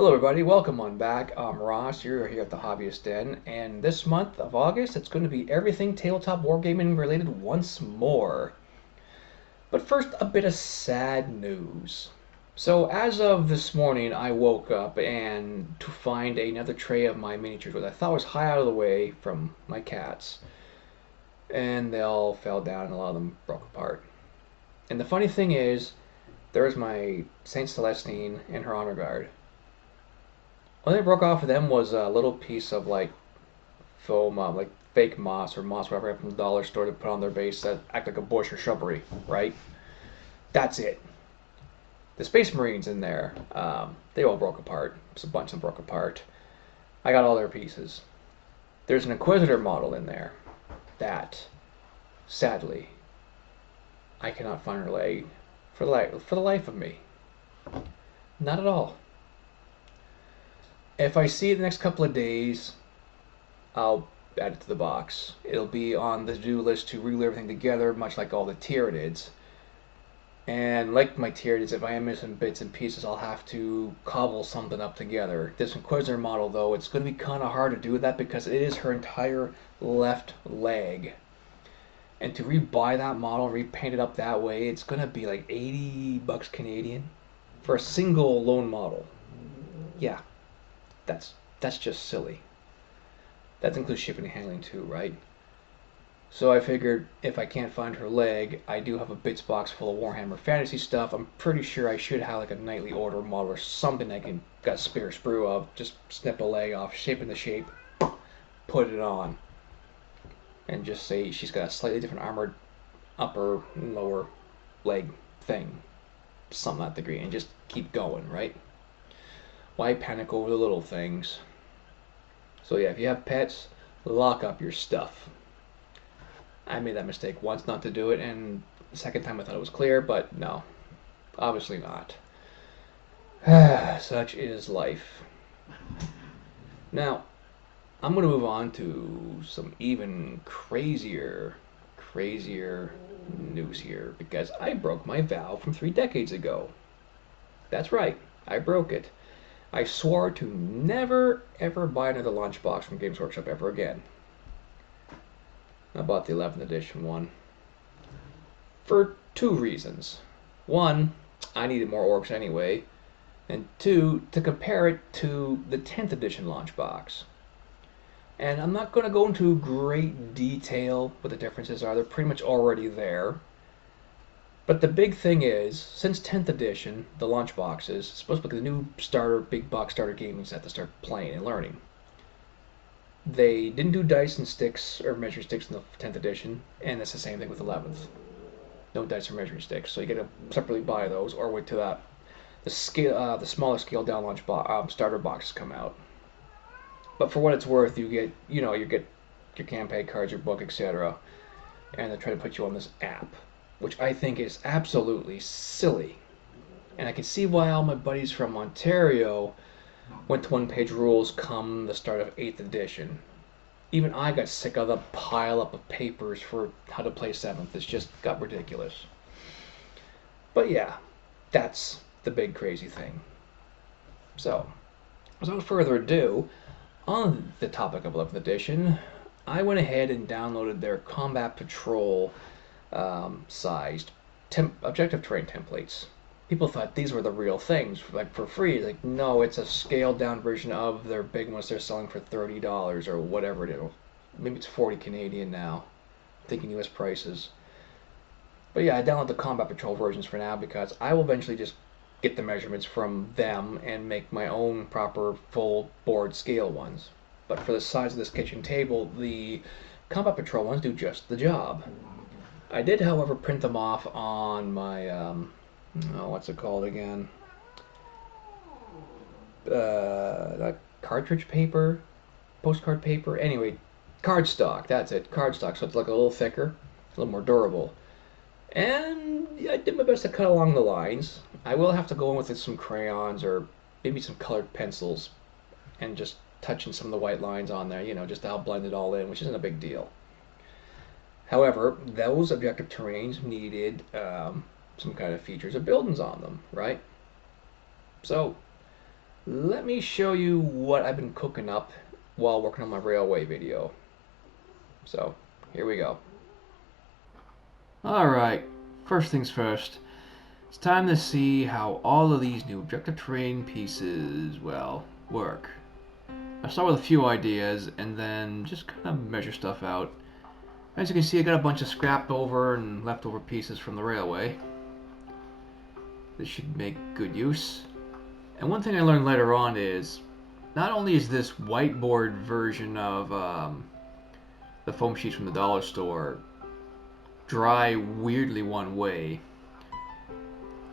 Hello, everybody. Welcome on back. I'm Ross. You're here at the Hobbyist Den, and this month of August, it's going to be everything tabletop wargaming related once more. But first, a bit of sad news. So, as of this morning, I woke up and to find another tray of my miniatures, which I thought was high out of the way from my cats, and they all fell down, and a lot of them broke apart. And the funny thing is, there's my Saint Celestine and her honor guard. What they broke off of them was a little piece of like foam, like fake moss or moss whatever from the dollar store to put on their base that act like a bush or shrubbery, right? That's it. The Space Marines in there, they all broke apart. There's a bunch of them broke apart. I got all their pieces. There's an Inquisitor model in there that, sadly, I cannot find her leg for the life of me. Not at all. If I see it the next couple of days, I'll add it to the box. It'll be on the to-do list to reglue everything together, much like all the Tyranids. And like my Tyranids, if I am missing bits and pieces, I'll have to cobble something up together. This Inquisitor model, though, it's going to be kind of hard to do that because it is her entire left leg. And to rebuy that model, repaint it up that way, it's going to be like 80 bucks Canadian for a single lone model. Yeah, that's just silly. That includes shipping and handling too, right? So I figured if I can't find her leg, I do have a bits box full of Warhammer Fantasy stuff. I'm pretty sure I should have like a nightly order model or something I can got a spare sprue of. Just snip a leg off, shape in the shape, put it on, and just say she's got a slightly different armored upper and lower leg thing, something that degree, and just keep going, right? Why panic over the little things? So yeah, if you have pets, lock up your stuff. I made that mistake once not to do it, and the second time I thought it was clear, but no, obviously not. Such is life. Now, I'm going to move on to some even crazier news here, because I broke my vow from 3 decades ago. That's right, I broke it. I swore to never ever buy another lunchbox from Games Workshop ever again. I bought the 11th edition one for two reasons. One, I needed more orcs anyway, and two, to compare it to the 10th edition launch box. And I'm not going to go into great detail what the differences are, they're pretty much already there. But the big thing is, since 10th edition, the launch boxes, supposed to be the new starter, big box starter gaming set to start playing and learning. They didn't do dice and sticks or measuring sticks in the 10th edition, and it's the same thing with 11th. No dice or measuring sticks, so you get to separately buy those or wait till the smaller scale down launch starter boxes come out. But for what it's worth, you get your campaign cards, your book, etc., and they try to put you on this app, which I think is absolutely silly. And I can see why all my buddies from Ontario went to one-page rules come the start of 8th edition. Even I got sick of the pile up of papers for how to play 7th. It's just got ridiculous. But yeah, that's the big crazy thing. So, without further ado, on the topic of 11th edition, I went ahead and downloaded their Combat Patrol sized objective terrain templates. People thought these were the real things, like for free. Like, no, it's a scaled down version of their big ones they're selling for $30 or whatever it is. Maybe it's 40 Canadian now. I'm thinking US prices. But yeah, I downloaded the Combat Patrol versions for now because I will eventually just get the measurements from them and make my own proper full board scale ones. But for the size of this kitchen table, the Combat Patrol ones do just the job. I did, however, print them off on my what's it called again? Cartridge paper, postcard paper. Anyway, cardstock. That's it, cardstock. So it's like a little thicker, a little more durable. And yeah, I did my best to cut along the lines. I will have to go in with some crayons or maybe some colored pencils and just touching some of the white lines on there, just to help blend it all in, which isn't a big deal. However, those objective terrains needed some kind of features or buildings on them, right? So Let me show you what I've been cooking up while working on my railway video. So, here we go. Alright, first things first. It's time to see how all of these new objective terrain pieces, well, work. I'll start with a few ideas and then just kind of measure stuff out. As you can see, I got a bunch of scrapped over and leftover pieces from the railway. This should make good use. And one thing I learned later on is not only is this whiteboard version of the foam sheets from the dollar store dry weirdly one way,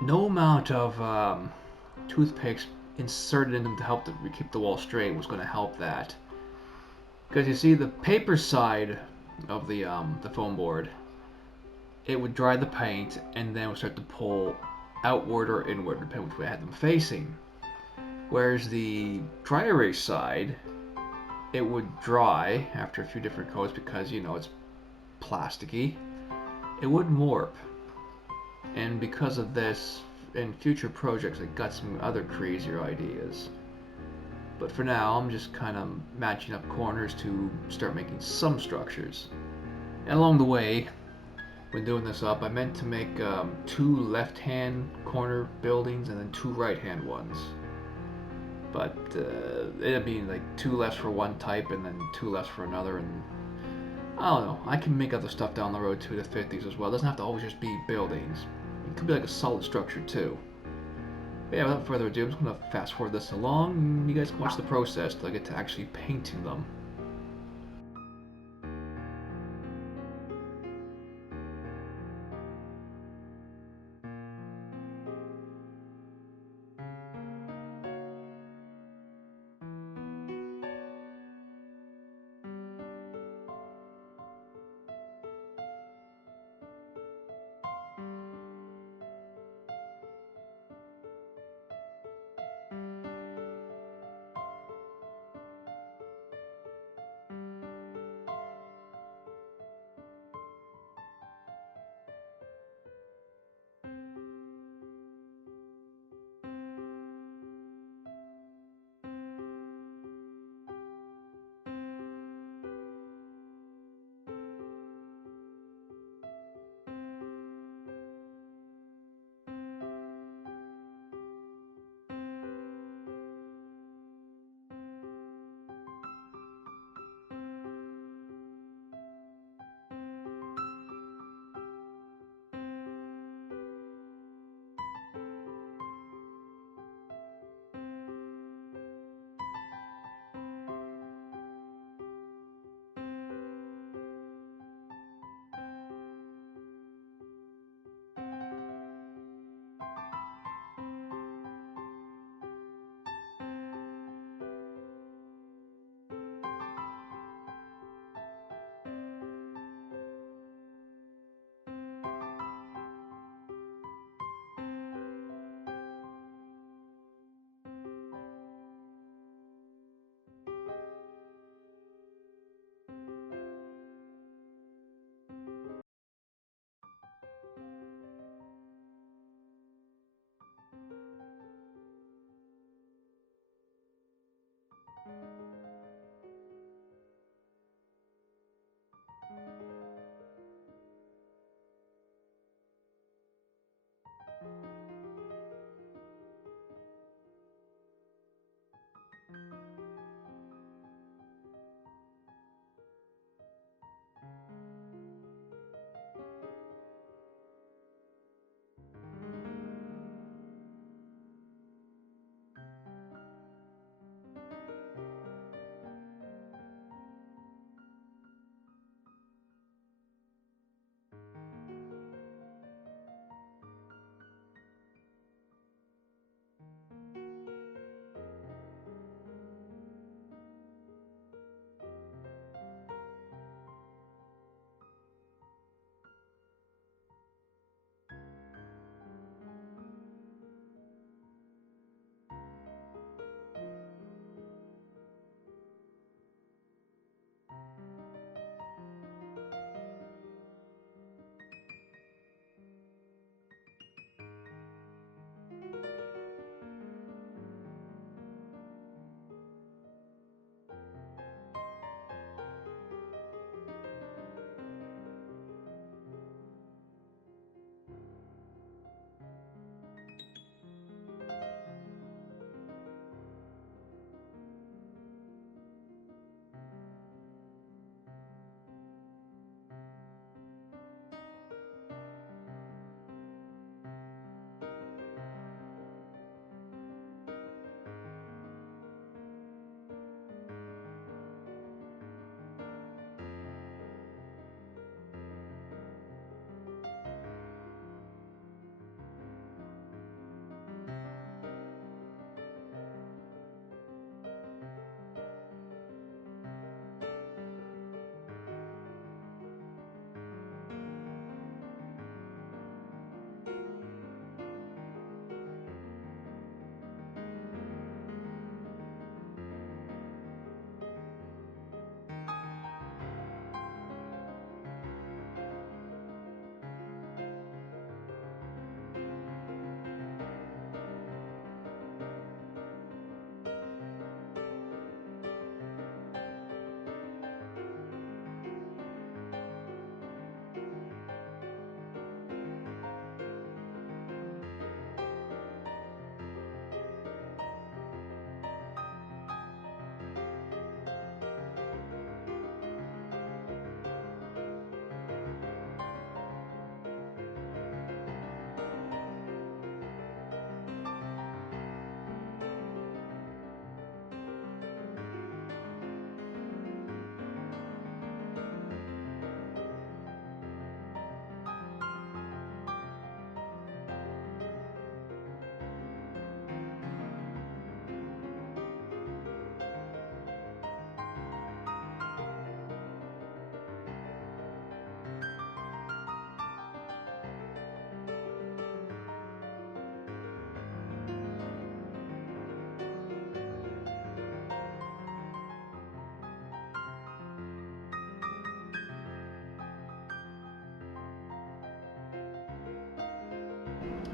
no amount of toothpicks inserted in them to help keep the wall straight was going to help that. Because you see, the paper side of the foam board, it would dry the paint and then would start to pull outward or inward, depending which way I had them facing. Whereas the dry erase side, it would dry after a few different coats because, you know, it's plasticky. It wouldn't warp. And because of this, in future projects, I got some other crazier ideas. But for now, I'm just kind of matching up corners to start making some structures. And along the way, when doing this up, I meant to make 2 left-hand corner buildings and then 2 right-hand ones. But it ended up being like 2 lefts for one type and then 2 lefts for another, and I don't know. I can make other stuff down the road too to fit these as well. It doesn't have to always just be buildings. It could be like a solid structure too. But yeah, without further ado, I'm just gonna fast forward this along, and you guys can watch the process till I get to actually painting them.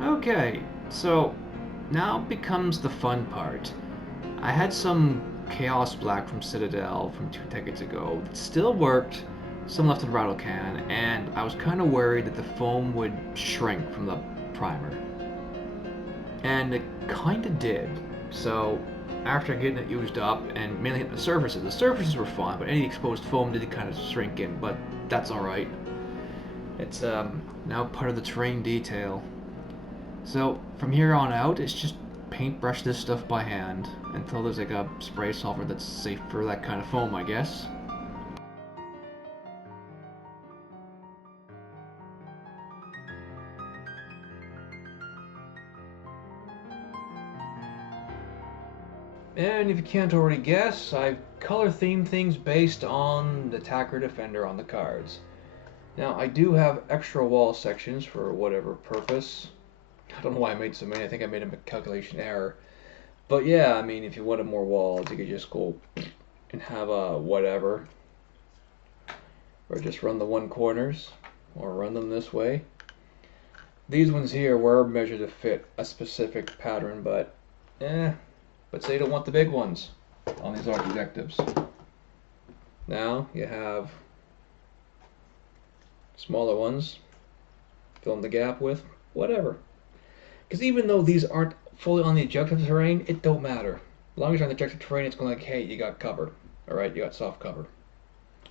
Okay, so now becomes the fun part. I had some Chaos Black from Citadel from 2 decades ago that still worked, some left in the rattle can, and I was kind of worried that the foam would shrink from the primer. And it kind of did. So after getting it used up and mainly hitting the surfaces were fine, but any exposed foam did kind of shrink in, but that's alright. It's now part of the terrain detail. So from here on out, it's just paintbrush this stuff by hand until there's like a spray solver that's safe for that kind of foam, I guess. And if you can't already guess, I've color themed things based on the attacker defender on the cards. Now, I do have extra wall sections for whatever purpose. I don't know why I made so many. I think I made a calculation error. But yeah, I mean, if you wanted more walls, you could just go and have a whatever. Or just run the one corners. Or run them this way. These ones here were measured to fit a specific pattern, but but say you don't want the big ones on these objectives. Now you have smaller ones, fill in the gap with whatever. Because even though these aren't fully on the objective terrain, it don't matter. As long as you're on the objective terrain, it's going like, hey, you got cover. Alright, you got soft cover.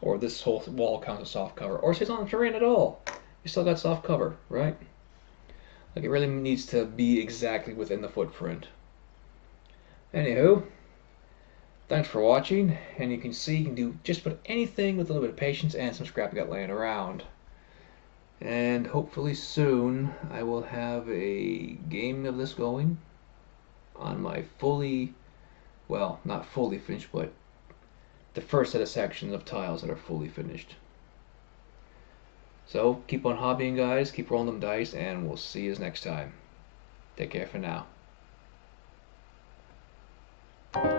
Or this whole wall counts as soft cover. Or if it's on the terrain at all, you still got soft cover, right? Like it really needs to be exactly within the footprint. Anywho, thanks for watching, and you can see you can do just about anything with a little bit of patience and some scrap you got laying around. And hopefully soon I will have a game of this going on my fully, well, not fully finished, but the first set of sections of tiles that are fully finished. So keep on hobbying, guys, keep rolling them dice, and we'll see you next time. Take care for now.